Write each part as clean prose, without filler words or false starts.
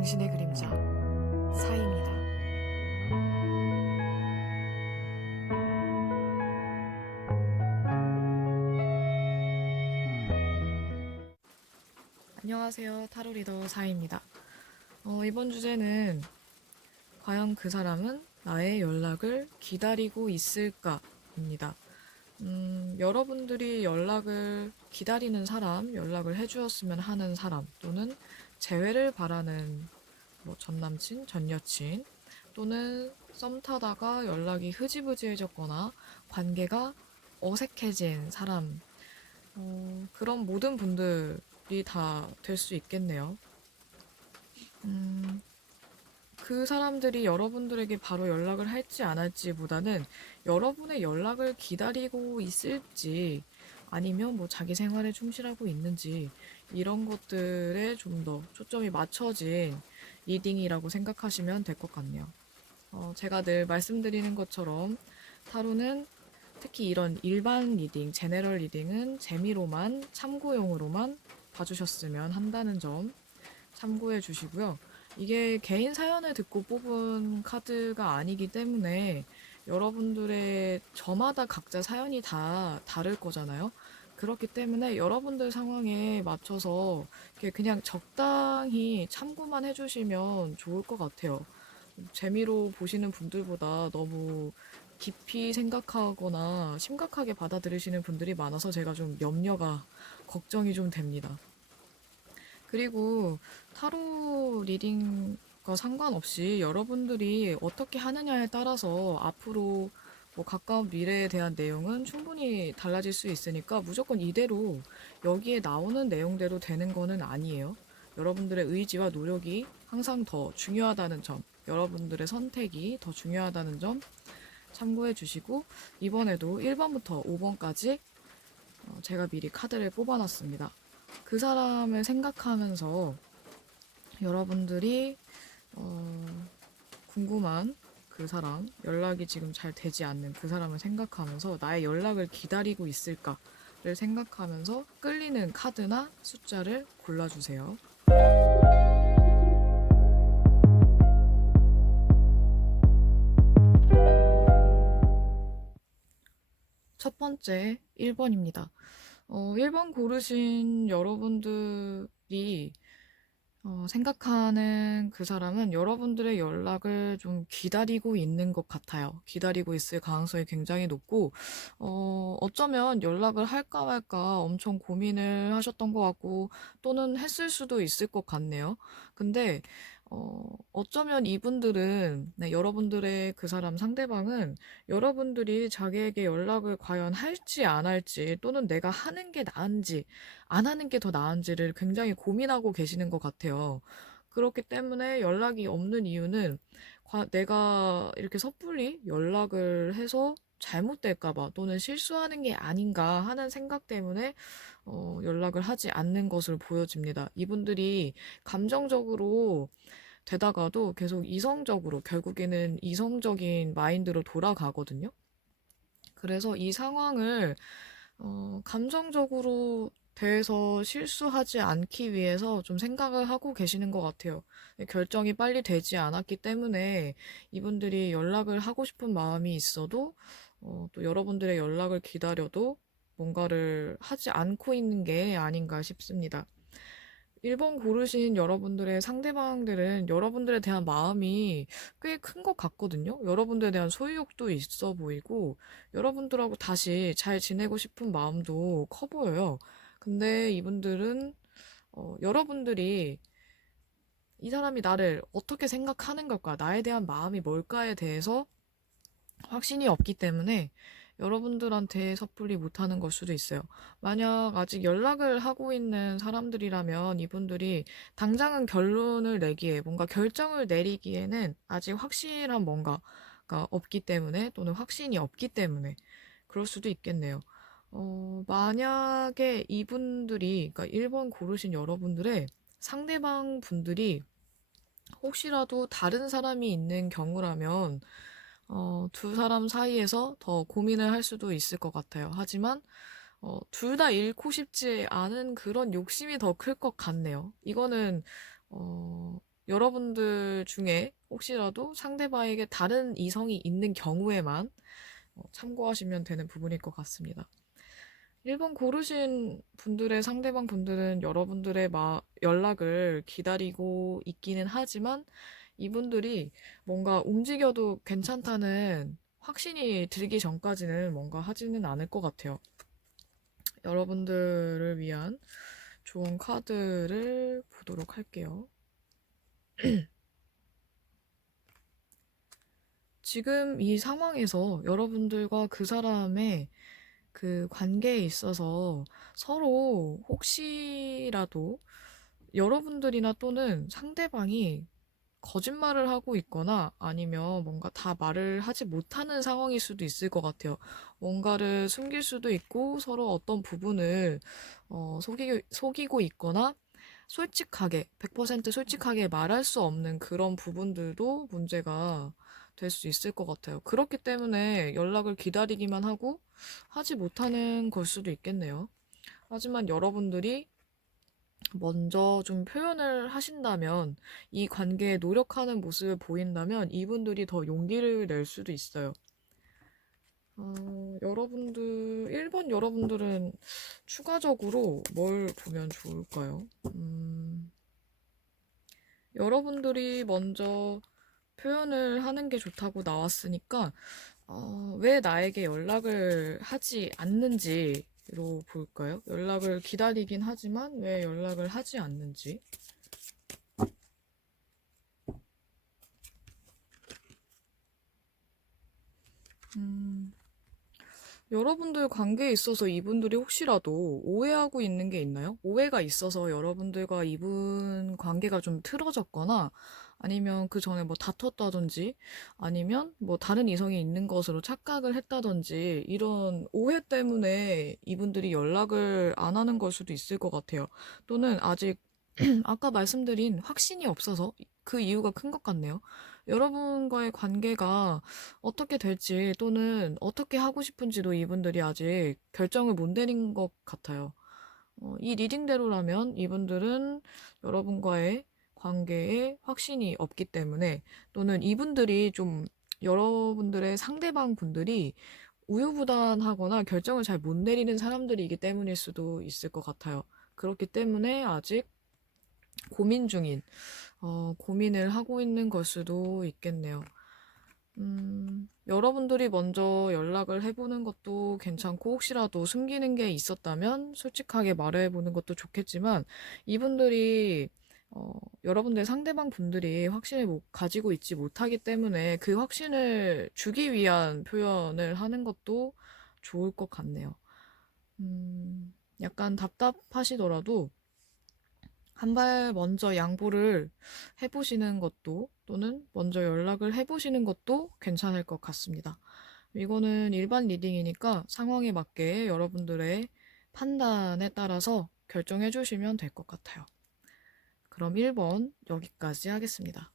당신의 그림자 사이입니다. 안녕하세요. 타로 리더 사이입니다. 이번 주제는 과연 그 사람은 나의 연락을 기다리고 있을까입니다. 여러분들이 연락을 기다리는 사람, 연락을 해주었으면 하는 사람, 또는 재회를 바라는 전 남친, 전 여친, 또는 썸 타다가 연락이 흐지부지해졌거나 관계가 어색해진 사람, 그런 모든 분들이 다 될 수 있겠네요. 그 사람들이 여러분들에게 바로 연락을 할지 안 할지보다는 여러분의 연락을 기다리고 있을지 아니면 자기 생활에 충실하고 있는지 이런 것들에 좀 더 초점이 맞춰진 리딩이라고 생각하시면 될 것 같네요. 제가 늘 말씀드리는 것처럼 타로는 특히 이런 일반 리딩, 제너럴 리딩은 재미로만, 참고용으로만 봐주셨으면 한다는 점 참고해 주시고요. 이게 개인 사연을 듣고 뽑은 카드가 아니기 때문에 여러분들의 저마다 각자 사연이 다 다를 거잖아요. 그렇기 때문에 여러분들 상황에 맞춰서 그냥 적당히 참고만 해주시면 좋을 것 같아요. 재미로 보시는 분들보다 너무 깊이 생각하거나 심각하게 받아들이시는 분들이 많아서 제가 좀 염려가, 걱정이 좀 됩니다. 그리고 타로 리딩과 상관없이 여러분들이 어떻게 하느냐에 따라서 앞으로 가까운 미래에 대한 내용은 충분히 달라질 수 있으니까 무조건 이대로 여기에 나오는 내용대로 되는 거는 아니에요. 여러분들의 의지와 노력이 항상 더 중요하다는 점, 여러분들의 선택이 더 중요하다는 점 참고해 주시고, 이번에도 1번부터 5번까지 제가 미리 카드를 뽑아놨습니다. 그 사람을 생각하면서 여러분들이 궁금한 그 사람, 연락이 지금 잘 되지 않는 그 사람을 생각하면서 나의 연락을 기다리고 있을까를 생각하면서 끌리는 카드나 숫자를 골라주세요. 첫 번째 1번입니다. 1번 고르신 여러분들이 생각하는 그 사람은 여러분들의 연락을 좀 기다리고 있는 것 같아요. 기다리고 있을 가능성이 굉장히 높고, 어쩌면 연락을 할까 말까 엄청 고민을 하셨던 것 같고, 또는 했을 수도 있을 것 같네요. 근데, 어쩌면 이분들은, 네, 여러분들의 그 사람 상대방은 여러분들이 자기에게 연락을 과연 할지 안 할지, 또는 내가 하는 게 나은지, 안 하는 게 더 나은지를 굉장히 고민하고 계시는 것 같아요. 그렇기 때문에 연락이 없는 이유는 내가 이렇게 섣불리 연락을 해서 잘못될까봐 또는 실수하는 게 아닌가 하는 생각 때문에 연락을 하지 않는 것으로 보여집니다. 이분들이 감정적으로 되다가도 계속 이성적으로, 결국에는 이성적인 마인드로 돌아가거든요. 그래서 이 상황을 감정적으로 대해서 실수하지 않기 위해서 좀 생각을 하고 계시는 것 같아요. 결정이 빨리 되지 않았기 때문에 이분들이 연락을 하고 싶은 마음이 있어도 또 여러분들의 연락을 기다려도 뭔가를 하지 않고 있는 게 아닌가 싶습니다. 1번 고르신 여러분들의 상대방들은 여러분들에 대한 마음이 꽤 큰 것 같거든요. 여러분들에 대한 소유욕도 있어 보이고, 여러분들하고 다시 잘 지내고 싶은 마음도 커 보여요. 근데 이분들은, 여러분들이 이 사람이 나를 어떻게 생각하는 걸까, 나에 대한 마음이 뭘까에 대해서 확신이 없기 때문에 여러분들한테 섣불리 못하는 걸 수도 있어요. 만약 아직 연락을 하고 있는 사람들이라면 이분들이 당장은 결론을 내기에, 뭔가 결정을 내리기에는 아직 확실한 뭔가가 없기 때문에, 또는 확신이 없기 때문에 그럴 수도 있겠네요. 만약에 이분들이, 그러니까 1번 고르신 여러분들의 상대방 분들이 혹시라도 다른 사람이 있는 경우라면 두 사람 사이에서 더 고민을 할 수도 있을 것 같아요. 하지만, 둘 다 잃고 싶지 않은 그런 욕심이 더 클 것 같네요. 이거는, 어, 여러분들 중에 혹시라도 상대방에게 다른 이성이 있는 경우에만 참고하시면 되는 부분일 것 같습니다. 1번 고르신 분들의 상대방 분들은 여러분들의 연락을 기다리고 있기는 하지만 이분들이 뭔가 움직여도 괜찮다는 확신이 들기 전까지는 뭔가 하지는 않을 것 같아요. 여러분들을 위한 좋은 카드를 보도록 할게요. 지금 이 상황에서 여러분들과 그 사람의 그 관계에 있어서 서로 혹시라도 여러분들이나 또는 상대방이 거짓말을 하고 있거나 아니면 뭔가 다 말을 하지 못하는 상황일 수도 있을 것 같아요. 뭔가를 숨길 수도 있고 서로 어떤 부분을 속이고 있거나 솔직하게, 100% 솔직하게 말할 수 없는 그런 부분들도 문제가 될 수 있을 것 같아요. 그렇기 때문에 연락을 기다리기만 하고 하지 못하는 걸 수도 있겠네요. 하지만 여러분들이 먼저 좀 표현을 하신다면, 이 관계에 노력하는 모습을 보인다면 이분들이 더 용기를 낼 수도 있어요. 1번 여러분들은 추가적으로 뭘 보면 좋을까요? 여러분들이 먼저 표현을 하는 게 좋다고 나왔으니까, 왜 나에게 연락을 하지 않는지로 볼까요? 연락을 기다리긴 하지만 왜 연락을 하지 않는지. 여러분들 관계에 있어서 이분들이 혹시라도 오해하고 있는 게 있나요? 오해가 있어서 여러분들과 이분 관계가 좀 틀어졌거나 아니면 그 전에 뭐 다퉜다든지 아니면 뭐 다른 이성이 있는 것으로 착각을 했다든지 이런 오해 때문에 이분들이 연락을 안 하는 걸 수도 있을 것 같아요. 또는 아직 아까 말씀드린 확신이 없어서 그 이유가 큰 것 같네요. 여러분과의 관계가 어떻게 될지 또는 어떻게 하고 싶은지도 이분들이 아직 결정을 못 내린 것 같아요. 이 리딩대로라면 이분들은 여러분과의 관계에 확신이 없기 때문에 또는 이분들이 좀 여러분들의 상대방 분들이 우유부단하거나 결정을 잘 못 내리는 사람들이기 때문일 수도 있을 것 같아요. 그렇기 때문에 아직 고민을 하고 있는 걸 수도 있겠네요. 여러분들이 먼저 연락을 해보는 것도 괜찮고, 혹시라도 숨기는 게 있었다면 솔직하게 말해보는 것도 좋겠지만, 이분들이, 여러분들 상대방 분들이 확신을 가지고 있지 못하기 때문에 그 확신을 주기 위한 표현을 하는 것도 좋을 것 같네요. 약간 답답하시더라도, 한 발 먼저 양보를 해보시는 것도 또는 먼저 연락을 해보시는 것도 괜찮을 것 같습니다. 이거는 일반 리딩이니까 상황에 맞게 여러분들의 판단에 따라서 결정해 주시면 될 것 같아요. 그럼 1번 여기까지 하겠습니다.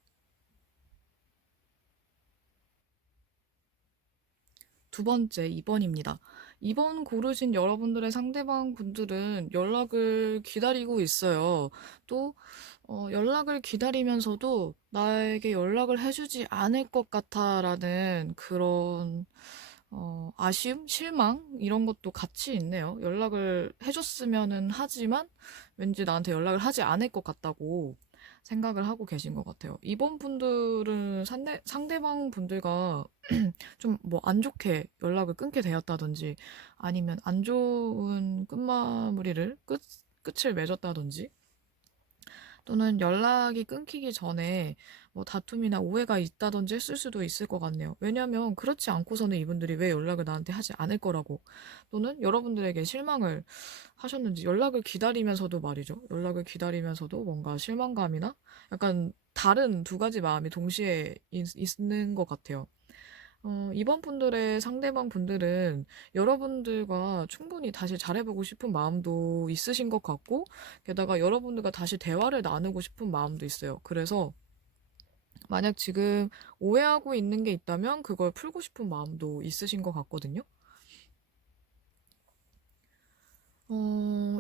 두 번째, 2번입니다. 2번 고르신 여러분들의 상대방 분들은 연락을 기다리고 있어요. 또, 연락을 기다리면서도 나에게 연락을 해주지 않을 것 같아라는 그런, 아쉬움? 실망? 이런 것도 같이 있네요. 연락을 해줬으면은 하지만 왠지 나한테 연락을 하지 않을 것 같다고 생각을 하고 계신 것 같아요. 이번 분들은 상대방 분들과 좀 뭐 안 좋게 연락을 끊게 되었다든지 아니면 안 좋은 끝을 맺었다든지 또는 연락이 끊기기 전에 뭐 다툼이나 오해가 있다든지 했을 수도 있을 것 같네요. 왜냐면 그렇지 않고서는 이분들이 왜 연락을 나한테 하지 않을 거라고 또는 여러분들에게 실망을 하셨는지 연락을 기다리면서도 말이죠. 연락을 기다리면서도 뭔가 실망감이나 약간 다른 두 가지 마음이 동시에 있는 것 같아요. 이번 분들의 상대방 분들은 여러분들과 충분히 다시 잘해보고 싶은 마음도 있으신 것 같고, 게다가 여러분들과 다시 대화를 나누고 싶은 마음도 있어요. 그래서 만약 지금 오해하고 있는 게 있다면 그걸 풀고 싶은 마음도 있으신 것 같거든요.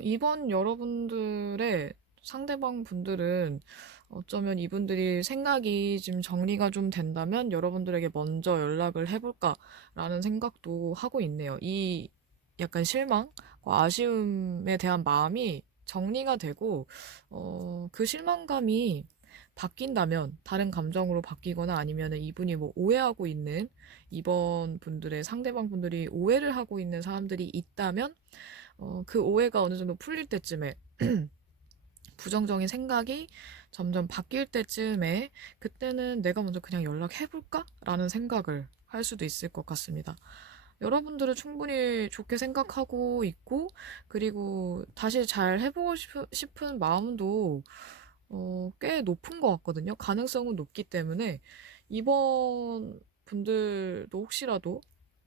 이번 여러분들의 상대방 분들은 어쩌면 이분들이 생각이 지금 정리가 좀 된다면 여러분들에게 먼저 연락을 해볼까라는 생각도 하고 있네요. 이 약간 실망, 아쉬움에 대한 마음이 정리가 되고, 그 실망감이 바뀐다면, 다른 감정으로 바뀌거나 아니면 이분이 뭐 오해하고 있는, 이번 분들의 상대방 분들이 오해를 하고 있는 사람들이 있다면, 그 오해가 어느 정도 풀릴 때쯤에, 부정적인 생각이 점점 바뀔 때쯤에, 그때는 내가 먼저 그냥 연락해볼까? 라는 생각을 할 수도 있을 것 같습니다. 여러분들은 충분히 좋게 생각하고 있고, 그리고 다시 잘 해보고 싶은 마음도 꽤 높은 것 같거든요. 가능성은 높기 때문에 이번 분들도 혹시라도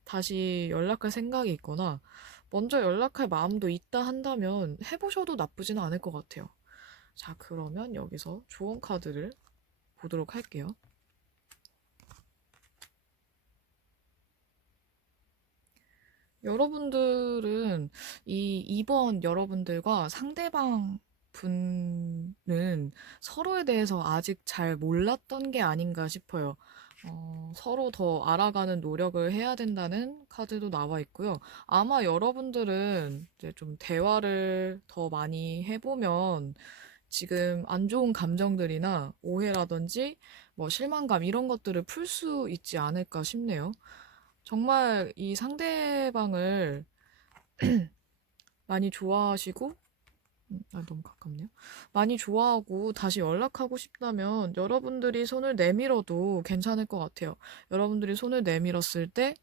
다시 연락할 생각이 있거나 먼저 연락할 마음도 있다 한다면 해보셔도 나쁘지는 않을 것 같아요. 자, 그러면 여기서 조언 카드를 보도록 할게요. 여러분들은 이번 여러분들과 상대방 분은 서로에 대해서 아직 잘 몰랐던 게 아닌가 싶어요. 서로 더 알아가는 노력을 해야 된다는 카드도 나와 있고요. 아마 여러분들은 이제 좀 대화를 더 많이 해보면 지금 안 좋은 감정들이나 오해라든지 뭐 실망감 이런 것들을 풀 수 있지 않을까 싶네요. 정말 이 상대방을 많이 좋아하시고, 너무 가깝네요. 많이 좋아하고 다시 연락하고 싶다면 여러분들이 손을 내밀어도 괜찮을 것 같아요. 여러분들이 손을 내밀었을 때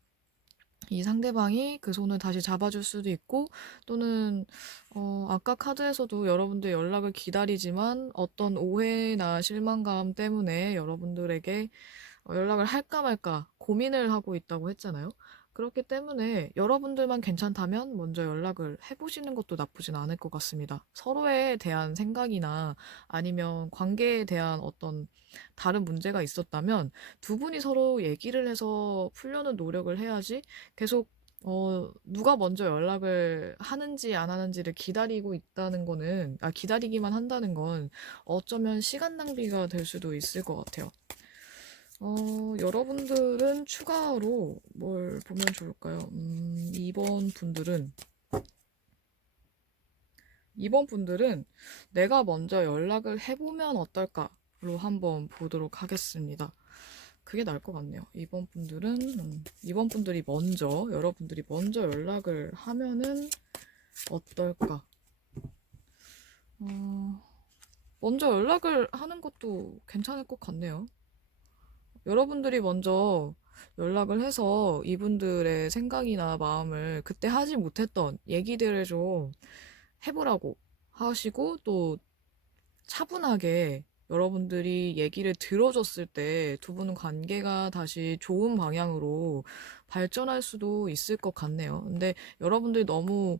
이 상대방이 그 손을 다시 잡아줄 수도 있고, 또는 아까 카드에서도 여러분들 연락을 기다리지만 어떤 오해나 실망감 때문에 여러분들에게 연락을 할까 말까 고민을 하고 있다고 했잖아요. 그렇기 때문에 여러분들만 괜찮다면 먼저 연락을 해보시는 것도 나쁘진 않을 것 같습니다. 서로에 대한 생각이나 아니면 관계에 대한 어떤 다른 문제가 있었다면 두 분이 서로 얘기를 해서 풀려는 노력을 해야지 계속 누가 먼저 연락을 하는지 안 하는지를 기다리고 있다는 거는, 기다리기만 한다는 건 어쩌면 시간 낭비가 될 수도 있을 것 같아요. 여러분들은 추가로 뭘 보면 좋을까요? 이번 분들은 내가 먼저 연락을 해보면 어떨까로 한번 보도록 하겠습니다. 그게 나을 것 같네요. 이번 분들이 여러분들이 먼저 연락을 하면은 어떨까? 어, 먼저 연락을 하는 것도 괜찮을 것 같네요. 여러분들이 먼저 연락을 해서 이분들의 생각이나 마음을 그때 하지 못했던 얘기들을 좀 해보라고 하시고, 또 차분하게 여러분들이 얘기를 들어줬을 때 두 분 관계가 다시 좋은 방향으로 발전할 수도 있을 것 같네요. 근데 여러분들이 너무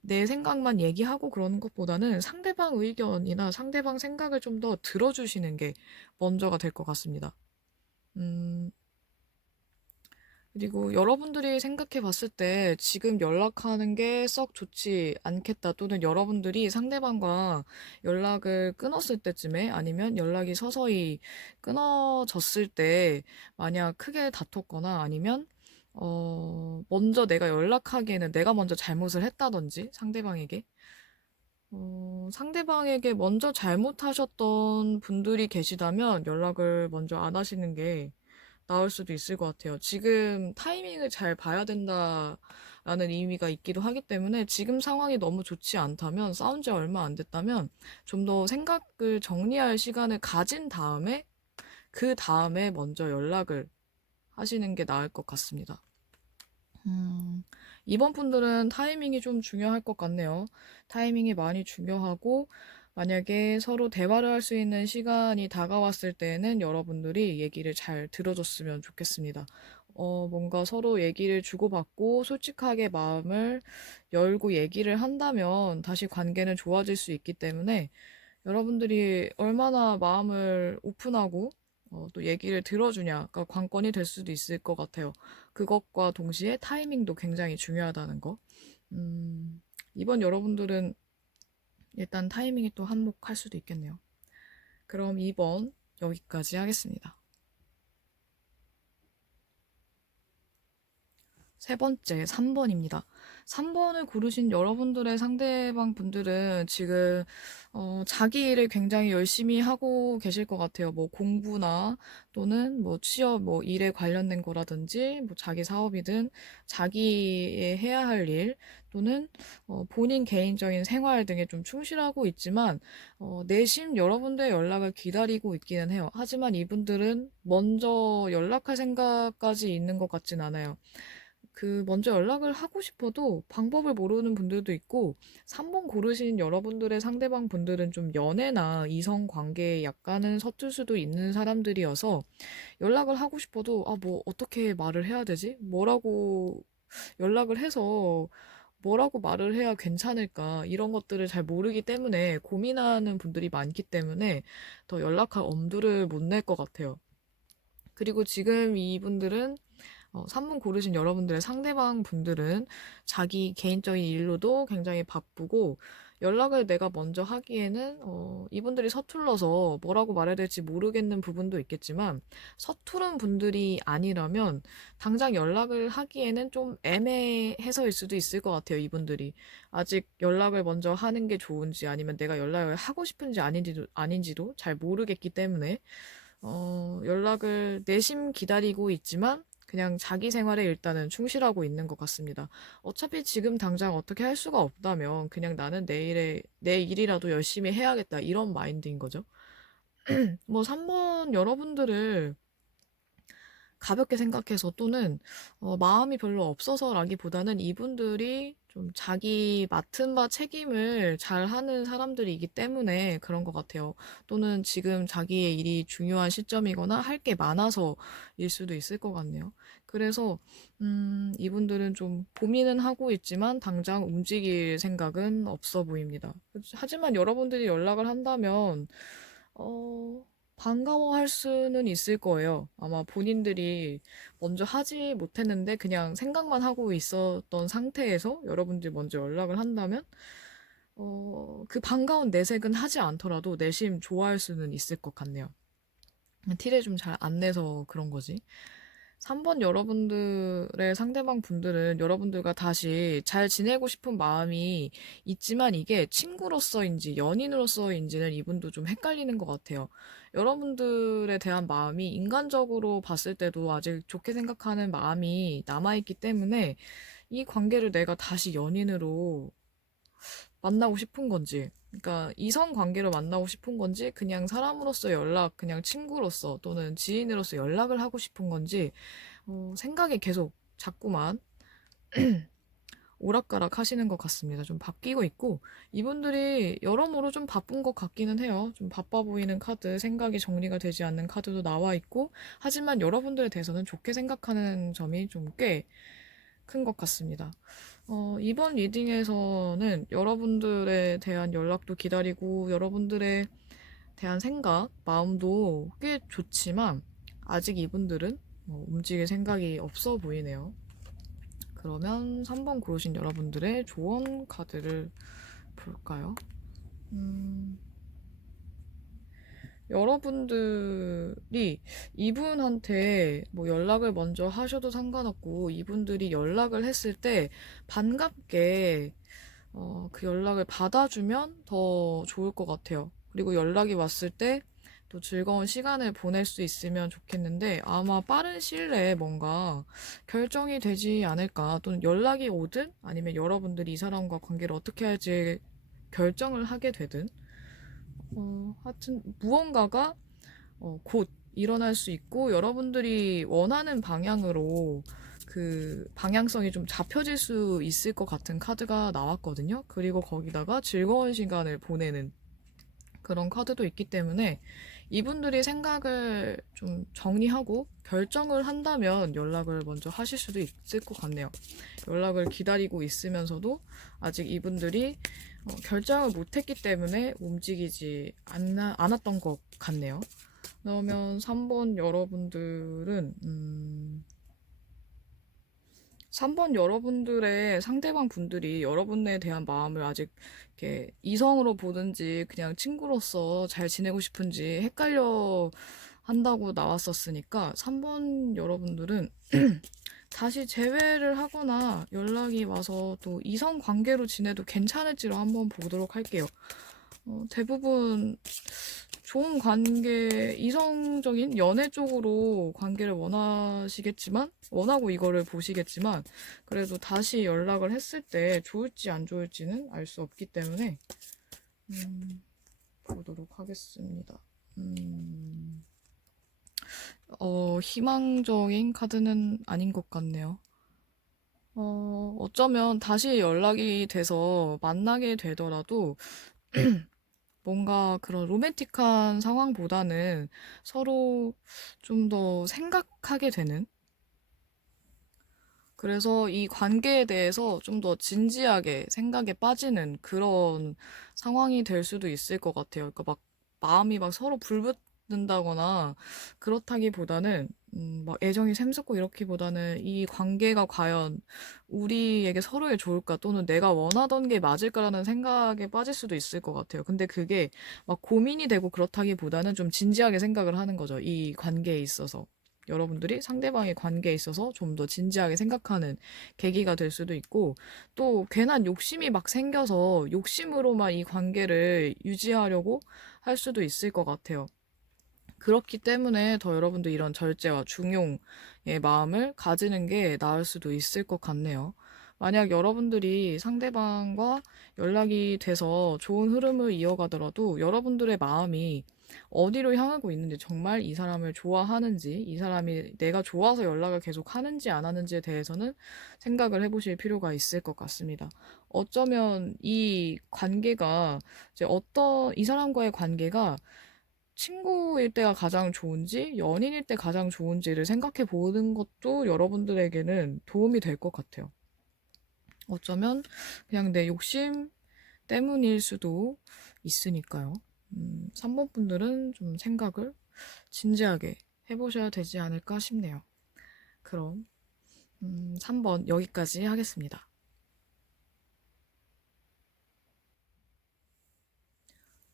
내 생각만 얘기하고 그러는 것보다는 상대방 의견이나 상대방 생각을 좀 더 들어주시는 게 먼저가 될 것 같습니다. 음, 그리고 여러분들이 생각해 봤을 때 지금 연락하는 게 썩 좋지 않겠다, 또는 여러분들이 상대방과 연락을 끊었을 때쯤에 아니면 연락이 서서히 끊어졌을 때 만약 크게 다퉜거나 아니면 먼저 내가 연락하기에는 내가 먼저 잘못을 했다든지 상대방에게 먼저 잘못하셨던 분들이 계시다면 연락을 먼저 안 하시는 게 나을 수도 있을 것 같아요. 지금 타이밍을 잘 봐야 된다라는 의미가 있기도 하기 때문에 지금 상황이 너무 좋지 않다면, 싸운 지 얼마 안 됐다면 좀 더 생각을 정리할 시간을 가진 다음에 그 다음에 먼저 연락을 하시는 게 나을 것 같습니다. 이번 분들은 타이밍이 좀 중요할 것 같네요. 타이밍이 많이 중요하고, 만약에 서로 대화를 할 수 있는 시간이 다가왔을 때에는 여러분들이 얘기를 잘 들어줬으면 좋겠습니다. 뭔가 서로 얘기를 주고받고 솔직하게 마음을 열고 얘기를 한다면 다시 관계는 좋아질 수 있기 때문에 여러분들이 얼마나 마음을 오픈하고 또 얘기를 들어주냐가 관건이 될 수도 있을 것 같아요. 그것과 동시에 타이밍도 굉장히 중요하다는 거. 이번 여러분들은 일단 타이밍이 또 한몫할 수도 있겠네요. 그럼 2번 여기까지 하겠습니다. 세 번째, 3번입니다. 3번을 고르신 여러분들의 상대방 분들은 지금 자기 일을 굉장히 열심히 하고 계실 것 같아요. 뭐 공부나 또는 뭐 취업, 뭐 일에 관련된 거라든지 뭐 자기 사업이든 자기의 해야 할 일 또는 본인 개인적인 생활 등에 좀 충실하고 있지만 내심 여러분들의 연락을 기다리고 있기는 해요. 하지만 이분들은 먼저 연락할 생각까지 있는 것 같진 않아요. 먼저 연락을 하고 싶어도 방법을 모르는 분들도 있고, 3번 고르신 여러분들의 상대방 분들은 좀 연애나 이성 관계에 약간은 서툴 수도 있는 사람들이어서 연락을 하고 싶어도, 뭐, 어떻게 말을 해야 되지? 뭐라고 연락을 해서 뭐라고 말을 해야 괜찮을까? 이런 것들을 잘 모르기 때문에 고민하는 분들이 많기 때문에 더 연락할 엄두를 못 낼 것 같아요. 그리고 지금 이분들은 3번 고르신 여러분들의 상대방 분들은 자기 개인적인 일로도 굉장히 바쁘고 연락을 내가 먼저 하기에는 이분들이 서툴러서 뭐라고 말해야 될지 모르겠는 부분도 있겠지만 서투른 분들이 아니라면 당장 연락을 하기에는 좀 애매해서일 수도 있을 것 같아요. 이분들이 아직 연락을 먼저 하는 게 좋은지 아니면 내가 연락을 하고 싶은지 아닌지도 잘 모르겠기 때문에 연락을 내심 기다리고 있지만 그냥 자기 생활에 일단은 충실하고 있는 것 같습니다. 어차피 지금 당장 어떻게 할 수가 없다면 그냥 나는 내 일이라도 열심히 해야겠다 이런 마인드인 거죠. 뭐 3번 여러분들을 가볍게 생각해서 또는 마음이 별로 없어서라기보다는 이분들이 좀 자기 맡은 바 책임을 잘 하는 사람들이기 때문에 그런 것 같아요. 또는 지금 자기의 일이 중요한 시점이거나 할 게 많아서일 수도 있을 것 같네요. 그래서 이분들은 좀 고민은 하고 있지만 당장 움직일 생각은 없어 보입니다. 하지만 여러분들이 연락을 한다면 어, 반가워할 수는 있을 거예요. 아마 본인들이 먼저 하지 못했는데 그냥 생각만 하고 있었던 상태에서 여러분들이 먼저 연락을 한다면, 그 반가운 내색은 하지 않더라도 내심 좋아할 수는 있을 것 같네요. 티를 좀 잘 안 내서 그런 거지. 3번 여러분들의 상대방 분들은 여러분들과 다시 잘 지내고 싶은 마음이 있지만 이게 친구로서인지 연인으로서인지는 이분도 좀 헷갈리는 것 같아요. 여러분들에 대한 마음이 인간적으로 봤을 때도 아직 좋게 생각하는 마음이 남아있기 때문에 이 관계를 내가 다시 연인으로 만나고 싶은 건지, 그러니까 이성 관계로 만나고 싶은 건지, 그냥 사람으로서 그냥 친구로서 또는 지인으로서 연락을 하고 싶은 건지, 생각이 계속 자꾸만 오락가락 하시는 것 같습니다. 좀 바뀌고 있고, 이분들이 여러모로 좀 바쁜 것 같기는 해요. 좀 바빠 보이는 카드, 생각이 정리가 되지 않는 카드도 나와 있고, 하지만 여러분들에 대해서는 좋게 생각하는 점이 좀 꽤 큰 것 같습니다. 이번 리딩에서는 여러분들에 대한 연락도 기다리고, 여러분들에 대한 생각, 마음도 꽤 좋지만, 아직 이분들은 움직일 생각이 없어 보이네요. 그러면 3번 고르신 여러분들의 조언 카드를 볼까요? 음, 여러분들이 이분한테 뭐 연락을 먼저 하셔도 상관없고, 이분들이 연락을 했을 때 반갑게 그 연락을 받아주면 더 좋을 것 같아요. 그리고 연락이 왔을 때 또 즐거운 시간을 보낼 수 있으면 좋겠는데 아마 빠른 시일 내에 뭔가 결정이 되지 않을까 또는 연락이 오든 아니면 여러분들이 이 사람과 관계를 어떻게 할지 결정을 하게 되든 하여튼 무언가가 곧 일어날 수 있고 여러분들이 원하는 방향으로 그 방향성이 좀 잡혀질 수 있을 것 같은 카드가 나왔거든요. 그리고 거기다가 즐거운 시간을 보내는 그런 카드도 있기 때문에 이분들이 생각을 좀 정리하고 결정을 한다면 연락을 먼저 하실 수도 있을 것 같네요. 연락을 기다리고 있으면서도 아직 이분들이 결정을 못했기 때문에 움직이지 않았던 것 같네요. 그러면 3번 여러분들은 3번 여러분들의 상대방 분들이 여러분에 대한 마음을 아직 이렇게 이성으로 보든지 그냥 친구로서 잘 지내고 싶은지 헷갈려 한다고 나왔었으니까 3번 여러분들은 다시 재회를 하거나 연락이 와서 또 이성 관계로 지내도 괜찮을지로 한번 보도록 할게요. 대부분 좋은 관계, 이성적인 연애 쪽으로 관계를 원하고 이거를 보시겠지만, 그래도 다시 연락을 했을 때 좋을지 안 좋을지는 알 수 없기 때문에, 보도록 하겠습니다. 희망적인 카드는 아닌 것 같네요. 어쩌면 다시 연락이 돼서 만나게 되더라도, 뭔가 그런 로맨틱한 상황보다는 서로 좀 더 생각하게 되는, 그래서 이 관계에 대해서 좀 더 진지하게 생각에 빠지는 그런 상황이 될 수도 있을 것 같아요. 그러니까 막 마음이 막 서로 불붙는다거나 그렇다기보다는 막 애정이 샘솟고 이렇기보다는 이 관계가 과연 우리에게 서로에 좋을까 또는 내가 원하던 게 맞을까라는 생각에 빠질 수도 있을 것 같아요. 근데 그게 막 고민이 되고 그렇다기보다는 좀 진지하게 생각을 하는 거죠. 이 관계에 있어서. 여러분들이 상대방의 관계에 있어서 좀 더 진지하게 생각하는 계기가 될 수도 있고, 또 괜한 욕심이 막 생겨서 욕심으로만 이 관계를 유지하려고 할 수도 있을 것 같아요. 그렇기 때문에 더 여러분들 이런 절제와 중용의 마음을 가지는 게 나을 수도 있을 것 같네요. 만약 여러분들이 상대방과 연락이 돼서 좋은 흐름을 이어가더라도 여러분들의 마음이 어디로 향하고 있는지, 정말 이 사람을 좋아하는지, 이 사람이 내가 좋아서 연락을 계속 하는지 안 하는지에 대해서는 생각을 해보실 필요가 있을 것 같습니다. 어쩌면 이 관계가 이 사람과의 관계가 친구일 때가 가장 좋은지, 연인일 때 가장 좋은지를 생각해 보는 것도 여러분들에게는 도움이 될 것 같아요. 어쩌면 그냥 내 욕심 때문일 수도 있으니까요. 3번 분들은 좀 생각을 진지하게 해보셔야 되지 않을까 싶네요. 그럼 3번 여기까지 하겠습니다.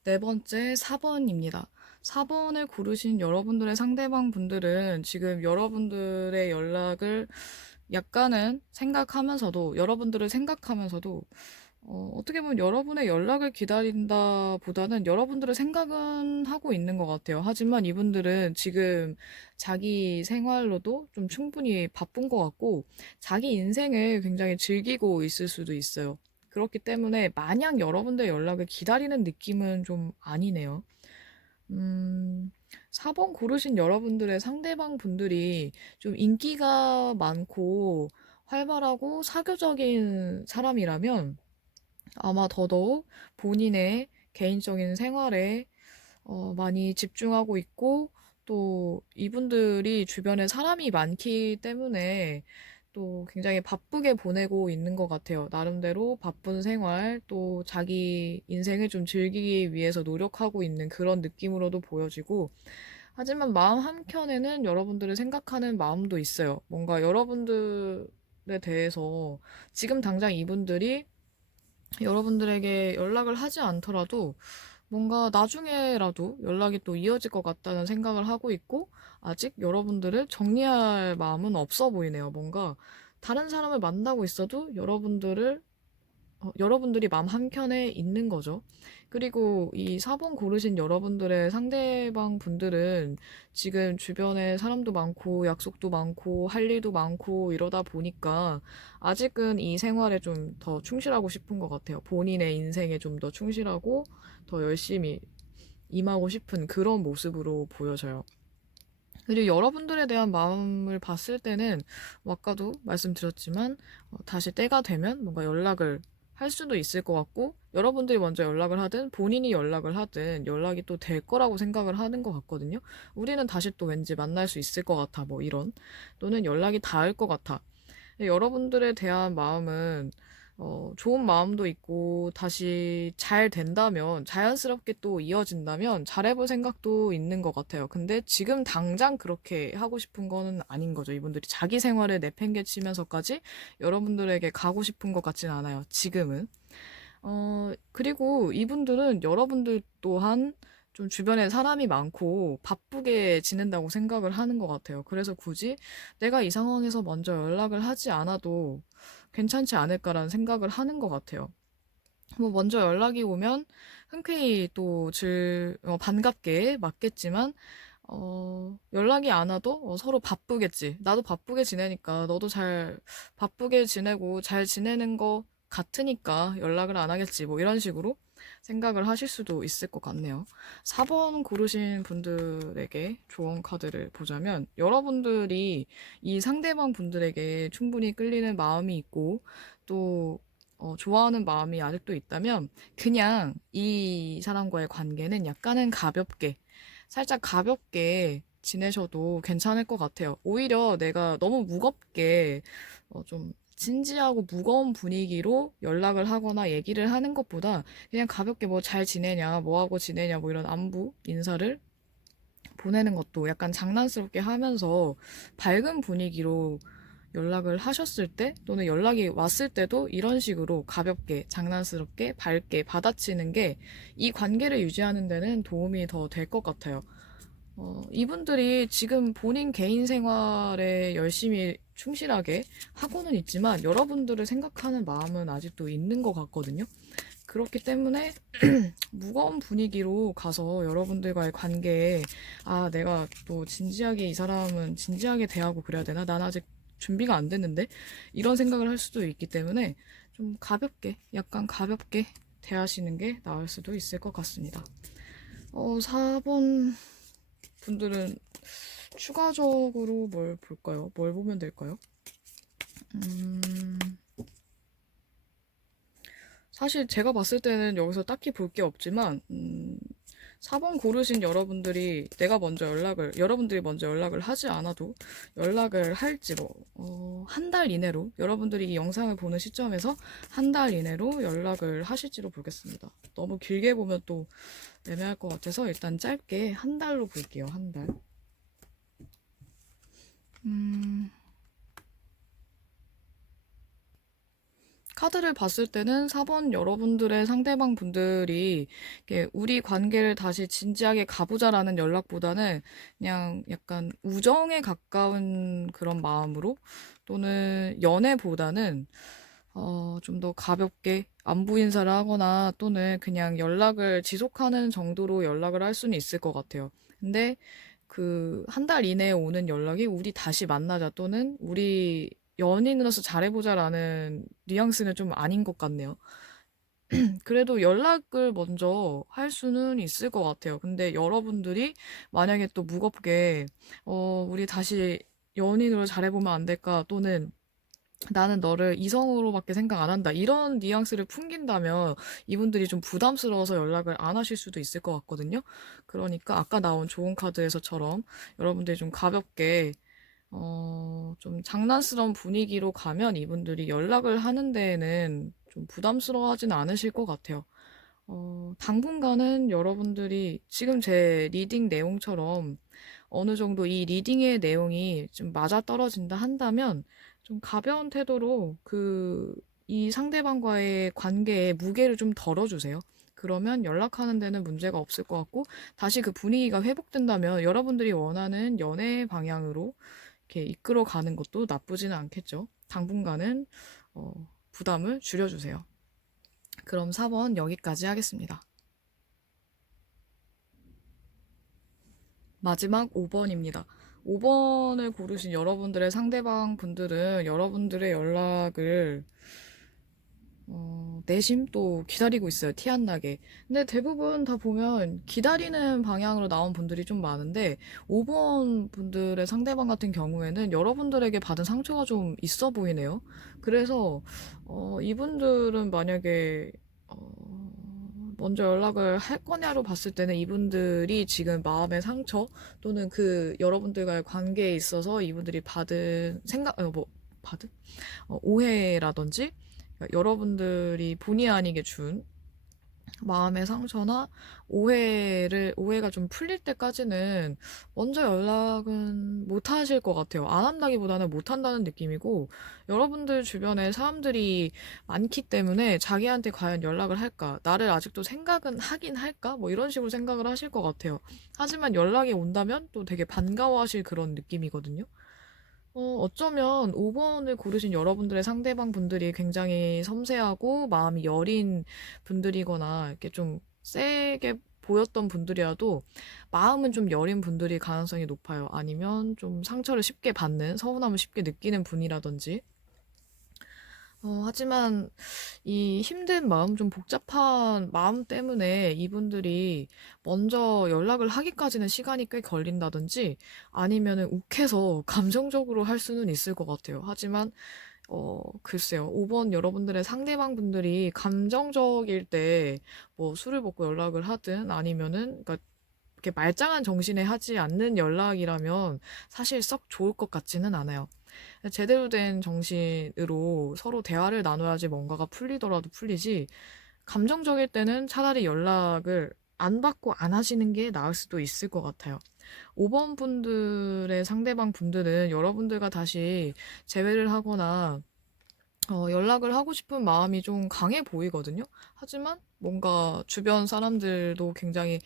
네 번째 4번입니다. 4번을 고르신 여러분들의 상대방 분들은 지금 여러분들의 연락을 약간은 생각하면서도, 여러분들을 생각하면서도, 어떻게 보면 여러분의 연락을 기다린다 보다는 여러분들의 생각은 하고 있는 것 같아요. 하지만 이분들은 지금 자기 생활로도 좀 충분히 바쁜 것 같고, 자기 인생을 굉장히 즐기고 있을 수도 있어요. 그렇기 때문에 마냥 여러분들의 연락을 기다리는 느낌은 좀 아니네요. 음, 4번 고르신 여러분들의 상대방 분들이 좀 인기가 많고 활발하고 사교적인 사람이라면 아마 더더욱 본인의 개인적인 생활에 많이 집중하고 있고, 또 이분들이 주변에 사람이 많기 때문에 또 굉장히 바쁘게 보내고 있는 것 같아요. 나름대로 바쁜 생활, 또 자기 인생을 좀 즐기기 위해서 노력하고 있는 그런 느낌으로도 보여지고, 하지만 마음 한켠에는 여러분들을 생각하는 마음도 있어요. 뭔가 여러분들에 대해서 지금 당장 이분들이 여러분들에게 연락을 하지 않더라도 뭔가 나중에라도 연락이 또 이어질 것 같다는 생각을 하고 있고, 아직 여러분들을 정리할 마음은 없어 보이네요. 뭔가 다른 사람을 만나고 있어도 여러분들이 마음 한켠에 있는 거죠. 그리고 이 4번 고르신 여러분들의 상대방 분들은 지금 주변에 사람도 많고 약속도 많고 할 일도 많고 이러다 보니까 아직은 이 생활에 좀 더 충실하고 싶은 것 같아요. 본인의 인생에 좀 더 충실하고 더 열심히 임하고 싶은 그런 모습으로 보여져요. 그리고 여러분들에 대한 마음을 봤을 때는 아까도 말씀드렸지만 다시 때가 되면 뭔가 연락을 할 수도 있을 것 같고, 여러분들이 먼저 연락을 하든 본인이 연락을 하든 연락이 또 될 거라고 생각을 하는 것 같거든요. 우리는 다시 또 왠지 만날 수 있을 것 같아, 뭐 이런, 또는 연락이 닿을 것 같아. 여러분들에 대한 마음은 좋은 마음도 있고 다시 잘 된다면 자연스럽게 또 이어진다면 잘해볼 생각도 있는 것 같아요. 근데 지금 당장 그렇게 하고 싶은 거는 아닌 거죠. 이분들이 자기 생활을 내팽개치면서까지 여러분들에게 가고 싶은 것 같진 않아요. 지금은. 그리고 이분들은 여러분들 또한 좀 주변에 사람이 많고 바쁘게 지낸다고 생각을 하는 것 같아요. 그래서 굳이 내가 이 상황에서 먼저 연락을 하지 않아도 괜찮지 않을까라는 생각을 하는 것 같아요. 뭐 먼저 연락이 오면 흔쾌히 또 반갑게 맞겠지만 연락이 안 와도 서로 바쁘겠지. 나도 바쁘게 지내니까 너도 잘 바쁘게 지내고 잘 지내는 거 같으니까 연락을 안 하겠지. 뭐 이런 식으로 생각을 하실 수도 있을 것 같네요. 4번 고르신 분들에게 조언 카드를 보자면 여러분들이 이 상대방 분들에게 충분히 끌리는 마음이 있고 또 좋아하는 마음이 아직도 있다면 그냥 이 사람과의 관계는 약간은 가볍게 살짝 가볍게 지내셔도 괜찮을 것 같아요. 오히려 내가 너무 무겁게 좀 진지하고 무거운 분위기로 연락을 하거나 얘기를 하는 것보다 그냥 가볍게 뭐 잘 지내냐, 뭐 하고 지내냐, 뭐 이런 안부 인사를 보내는 것도 약간 장난스럽게 하면서 밝은 분위기로 연락을 하셨을 때 또는 연락이 왔을 때도 이런 식으로 가볍게 장난스럽게 밝게 받아치는 게 이 관계를 유지하는 데는 도움이 더 될 것 같아요. 이분들이 지금 본인 개인 생활에 열심히 충실하게 하고는 있지만 여러분들을 생각하는 마음은 아직도 있는 것 같거든요. 그렇기 때문에 무거운 분위기로 가서 여러분들과의 관계에 내가 또 진지하게 이 사람은 진지하게 대하고 그래야 되나? 난 아직 준비가 안 됐는데 이런 생각을 할 수도 있기 때문에 좀 가볍게 약간 가볍게 대하시는 게 나을 수도 있을 것 같습니다. 4번 분들은 추가적으로 뭘 볼까요? 뭘 보면 될까요? 사실 제가 봤을 때는 여기서 딱히 볼 게 없지만 4번 고르신 여러분들이 여러분들이 먼저 연락을 하지 않아도 연락을 할지 한 달 이내로 여러분들이 이 영상을 보는 시점에서 한 달 이내로 연락을 하실지로 보겠습니다. 너무 길게 보면 또 애매할 것 같아서 일단 짧게 한 달로 볼게요. 한 달. 카드를 봤을 때는 4번 여러분들의 상대방 분들이 우리 관계를 다시 진지하게 가보자라는 연락보다는 그냥 약간 우정에 가까운 그런 마음으로 또는 연애보다는 좀 더 가볍게 안부 인사를 하거나 또는 그냥 연락을 지속하는 정도로 연락을 할 수는 있을 것 같아요. 근데 그 한 달 이내에 오는 연락이 우리 다시 만나자 또는 우리 연인으로서 잘해보자라는 뉘앙스는 좀 아닌 것 같네요. 그래도 연락을 먼저 할 수는 있을 것 같아요. 근데 여러분들이 만약에 또 무겁게, 우리 다시 연인으로 잘해보면 안 될까? 또는 나는 너를 이성으로밖에 생각 안 한다. 이런 뉘앙스를 풍긴다면 이분들이 좀 부담스러워서 연락을 안 하실 수도 있을 것 같거든요. 그러니까 아까 나온 좋은 카드에서처럼 여러분들이 좀 가볍게 좀 장난스러운 분위기로 가면 이분들이 연락을 하는 데에는 좀 부담스러워하진 않으실 것 같아요. 당분간은 여러분들이 지금 제 리딩 내용처럼 어느 정도 이 리딩의 내용이 좀 맞아떨어진다 한다면 좀 가벼운 태도로 이 상대방과의 관계에 무게를 좀 덜어주세요. 그러면 연락하는 데는 문제가 없을 것 같고 다시 그 분위기가 회복된다면 여러분들이 원하는 연애 방향으로 이렇게 이끌어가는 것도 나쁘지는 않겠죠. 당분간은 부담을 줄여주세요. 그럼 4번 여기까지 하겠습니다. 마지막 5번입니다. 5번을 고르신 여러분들의 상대방 분들은 여러분들의 연락을 내심 또 기다리고 있어요. 티 안 나게. 근데 대부분 다 보면 기다리는 방향으로 나온 분들이 좀 많은데 5번 분들의 상대방 같은 경우에는 여러분들에게 받은 상처가 좀 있어 보이네요. 그래서 이분들은 만약에 먼저 연락을 할 거냐로 봤을 때는 이분들이 지금 마음의 상처 또는 여러분들과의 관계에 있어서 이분들이 받은 오해라든지 그러니까 여러분들이 본의 아니게 준 마음의 상처나 오해가 좀 풀릴 때까지는 먼저 연락은 못 하실 것 같아요. 안 한다기보다는 못 한다는 느낌이고, 여러분들 주변에 사람들이 많기 때문에 자기한테 과연 연락을 할까? 나를 아직도 생각은 하긴 할까? 뭐 이런 식으로 생각을 하실 것 같아요. 하지만 연락이 온다면 또 되게 반가워하실 그런 느낌이거든요. 어쩌면 5번을 고르신 여러분들의 상대방 분들이 굉장히 섬세하고 마음이 여린 분들이거나 이렇게 좀 세게 보였던 분들이라도 마음은 좀 여린 분들이 가능성이 높아요. 아니면 좀 상처를 쉽게 받는, 서운함을 쉽게 느끼는 분이라든지. 하지만 이 힘든 마음, 좀 복잡한 마음 때문에 이분들이 먼저 연락을 하기까지는 시간이 꽤 걸린다든지 아니면은 욱해서 감정적으로 할 수는 있을 것 같아요. 하지만 글쎄요. 5번 여러분들의 상대방 분들이 감정적일 때 뭐 술을 먹고 연락을 하든 아니면은 그러니까 이렇게 말짱한 정신에 하지 않는 연락이라면 사실 썩 좋을 것 같지는 않아요. 제대로 된 정신으로 서로 대화를 나눠야지 뭔가가 풀리더라도 풀리지, 감정적일 때는 차라리 연락을 안 받고 안 하시는 게 나을 수도 있을 것 같아요. 5번 분들의 상대방 분들은 여러분들과 다시 재회를 하거나 연락을 하고 싶은 마음이 좀 강해 보이거든요. 하지만 뭔가 주변 사람들도 굉장히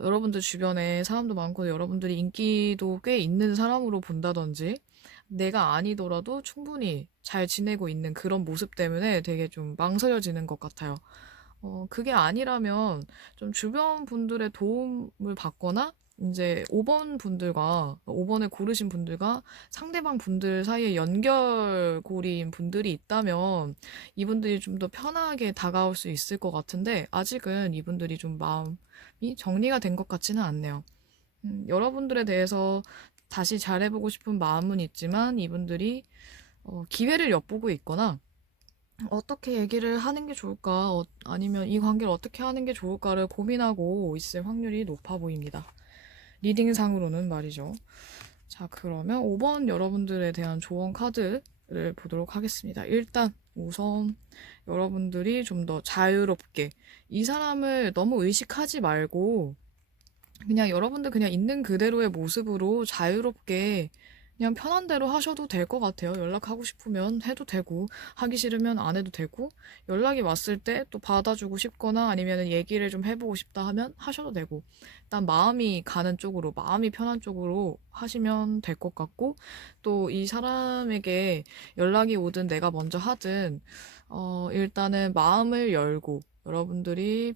여러분들 주변에 사람도 많고 여러분들이 인기도 꽤 있는 사람으로 본다든지 내가 아니더라도 충분히 잘 지내고 있는 그런 모습 때문에 되게 좀 망설여지는 것 같아요. 그게 아니라면 좀 주변 분들의 도움을 받거나 이제 5번 분들과 5번을 고르신 분들과 상대방 분들 사이에 연결고리인 분들이 있다면 이분들이 좀 더 편하게 다가올 수 있을 것 같은데 아직은 이분들이 좀 마음이 정리가 된 것 같지는 않네요. 여러분들에 대해서 다시 잘해보고 싶은 마음은 있지만 이분들이 기회를 엿보고 있거나 어떻게 얘기를 하는 게 좋을까, 아니면 이 관계를 어떻게 하는 게 좋을까를 고민하고 있을 확률이 높아 보입니다. 리딩상으로는 말이죠. 자, 그러면 5번 여러분들에 대한 조언 카드를 보도록 하겠습니다. 일단 우선 여러분들이 좀 더 자유롭게 이 사람을 너무 의식하지 말고 그냥 여러분들 그냥 있는 그대로의 모습으로 자유롭게 그냥 편한 대로 하셔도 될 것 같아요. 연락하고 싶으면 해도 되고, 하기 싫으면 안 해도 되고, 연락이 왔을 때 또 받아주고 싶거나 아니면 얘기를 좀 해보고 싶다 하면 하셔도 되고, 일단 마음이 가는 쪽으로, 마음이 편한 쪽으로 하시면 될 것 같고, 또 이 사람에게 연락이 오든 내가 먼저 하든, 일단은 마음을 열고, 여러분들이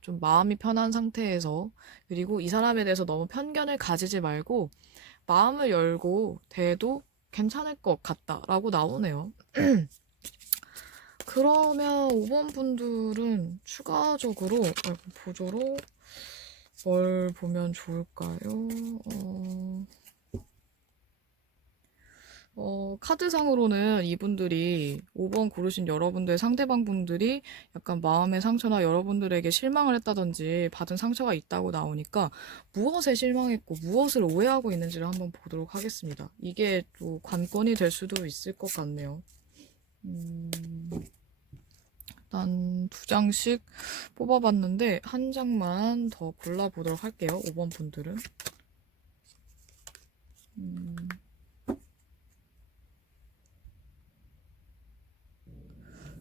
좀 마음이 편한 상태에서 그리고 이 사람에 대해서 너무 편견을 가지지 말고 마음을 열고 대해도 괜찮을 것 같다라고 나오네요. 그러면 5번 분들은 추가적으로 보조로 뭘 보면 좋을까요? 카드상으로는 이분들이 5번 고르신 여러분들 상대방 분들이 약간 마음의 상처나 여러분들에게 실망을 했다든지 받은 상처가 있다고 나오니까 무엇에 실망했고 무엇을 오해하고 있는지를 한번 보도록 하겠습니다. 이게 또 관건이 될 수도 있을 것 같네요. 일단 2장씩 뽑아봤는데 한 장만 더 골라보도록 할게요. 5번 분들은.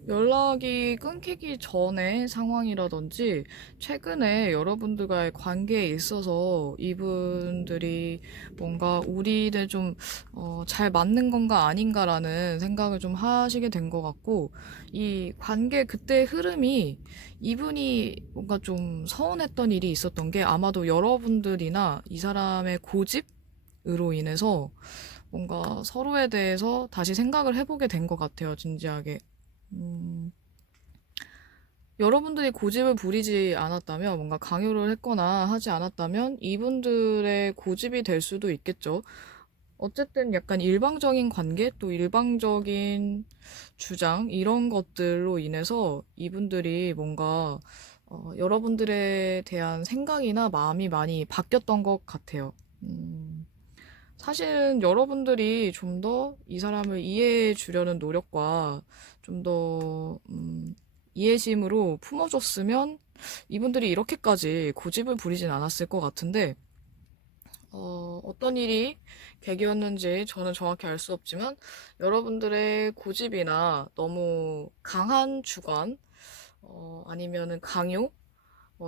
연락이 끊기기 전의 상황이라든지 최근에 여러분들과의 관계에 있어서 이분들이 뭔가 우리를 좀 잘 맞는 건가 아닌가라는 생각을 좀 하시게 된 것 같고, 이 관계 그때 흐름이 이분이 뭔가 좀 서운했던 일이 있었던 게 아마도 여러분들이나 이 사람의 고집으로 인해서 뭔가 서로에 대해서 다시 생각을 해보게 된 것 같아요, 진지하게. 음, 여러분들이 고집을 부리지 않았다면, 뭔가 강요를 했거나 하지 않았다면, 이분들의 고집이 될 수도 있겠죠. 어쨌든 약간 일방적인 관계, 또 일방적인 주장, 이런 것들로 인해서 이분들이 뭔가, 여러분들에 대한 생각이나 마음이 많이 바뀌었던 것 같아요. 사실은 여러분들이 좀 더 이 사람을 이해해 주려는 노력과 좀 더, 이해심으로 품어줬으면 이분들이 이렇게까지 고집을 부리진 않았을 것 같은데, 어떤 일이 계기였는지 저는 정확히 알 수 없지만, 여러분들의 고집이나 너무 강한 주관, 아니면은 강요?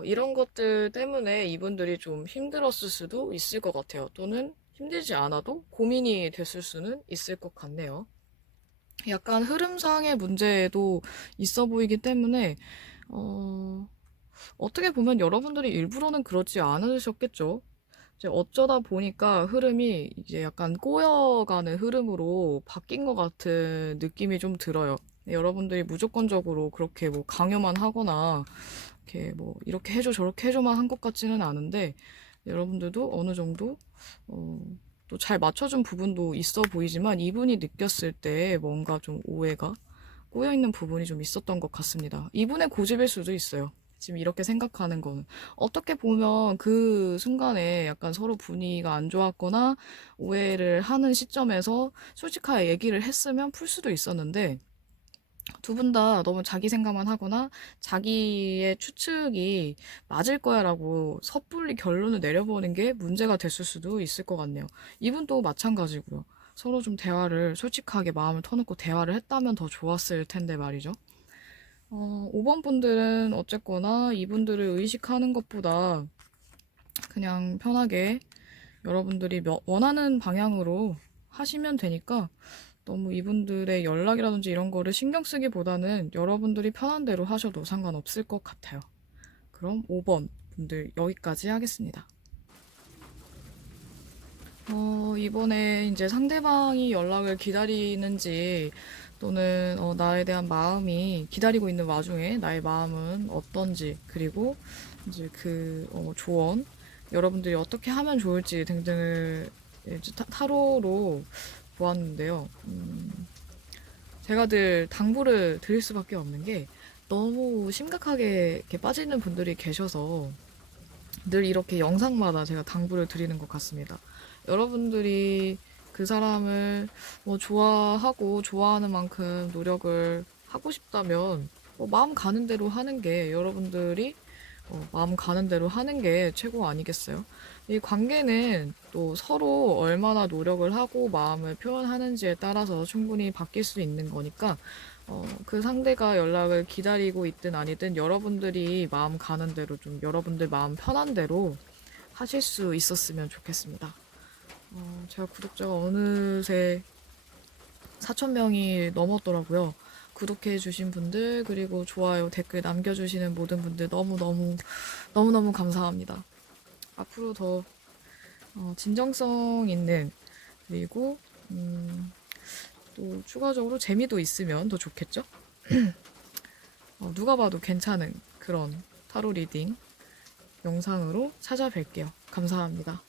이런 것들 때문에 이분들이 좀 힘들었을 수도 있을 것 같아요. 또는 힘들지 않아도 고민이 됐을 수는 있을 것 같네요. 약간 흐름상의 문제도 있어 보이기 때문에, 어, 어떻게 보면 여러분들이 일부러는 그렇지 않으셨겠죠. 이제 어쩌다 보니까 흐름이 이제 약간 꼬여가는 흐름으로 바뀐 것 같은 느낌이 좀 들어요. 여러분들이 무조건적으로 그렇게 뭐 강요만 하거나 이렇게 뭐 이렇게 해줘 저렇게 해줘만 한 것 같지는 않은데 여러분들도 어느 정도 또 잘 맞춰준 부분도 있어 보이지만 이분이 느꼈을 때 뭔가 좀 오해가 꼬여있는 부분이 좀 있었던 것 같습니다. 이분의 고집일 수도 있어요. 지금 이렇게 생각하는 거는. 어떻게 보면 그 순간에 약간 서로 분위기가 안 좋았거나 오해를 하는 시점에서 솔직하게 얘기를 했으면 풀 수도 있었는데 두 분 다 너무 자기 생각만 하거나 자기의 추측이 맞을 거야라고 섣불리 결론을 내려보는 게 문제가 됐을 수도 있을 것 같네요. 이분도 마찬가지고요. 서로 좀 대화를 솔직하게 마음을 터놓고 대화를 했다면 더 좋았을 텐데 말이죠. 5번 분들은 어쨌거나 이분들을 의식하는 것보다 그냥 편하게 여러분들이 원하는 방향으로 하시면 되니까 너무 이분들의 연락이라든지 이런 거를 신경 쓰기보다는 여러분들이 편한 대로 하셔도 상관없을 것 같아요. 그럼 5번 분들 여기까지 하겠습니다. 이번에 이제 상대방이 연락을 기다리는지 또는 나에 대한 마음이 기다리고 있는 와중에 나의 마음은 어떤지 그리고 이제 그 조언 여러분들이 어떻게 하면 좋을지 등등을 이제 타로로 보았는데요. 제가 늘 당부를 드릴 수밖에 없는 게 너무 심각하게 이렇게 빠지는 분들이 계셔서 늘 이렇게 영상마다 제가 당부를 드리는 것 같습니다. 여러분들이 그 사람을 뭐 좋아하고 좋아하는 만큼 노력을 하고 싶다면 마음 가는 대로 하는 게 여러분들이 마음 가는 대로 하는 게 최고 아니겠어요? 이 관계는 또 서로 얼마나 노력을 하고 마음을 표현하는지에 따라서 충분히 바뀔 수 있는 거니까 그 상대가 연락을 기다리고 있든 아니든 여러분들이 마음 가는 대로 좀 여러분들 마음 편한 대로 하실 수 있었으면 좋겠습니다. 제가 구독자가 어느새 4,000명이 넘었더라고요. 구독해주신 분들, 그리고 좋아요, 댓글 남겨주시는 모든 분들 너무너무, 너무너무 감사합니다. 앞으로 더 진정성 있는, 그리고, 또 추가적으로 재미도 있으면 더 좋겠죠? 누가 봐도 괜찮은 그런 타로 리딩 영상으로 찾아뵐게요. 감사합니다.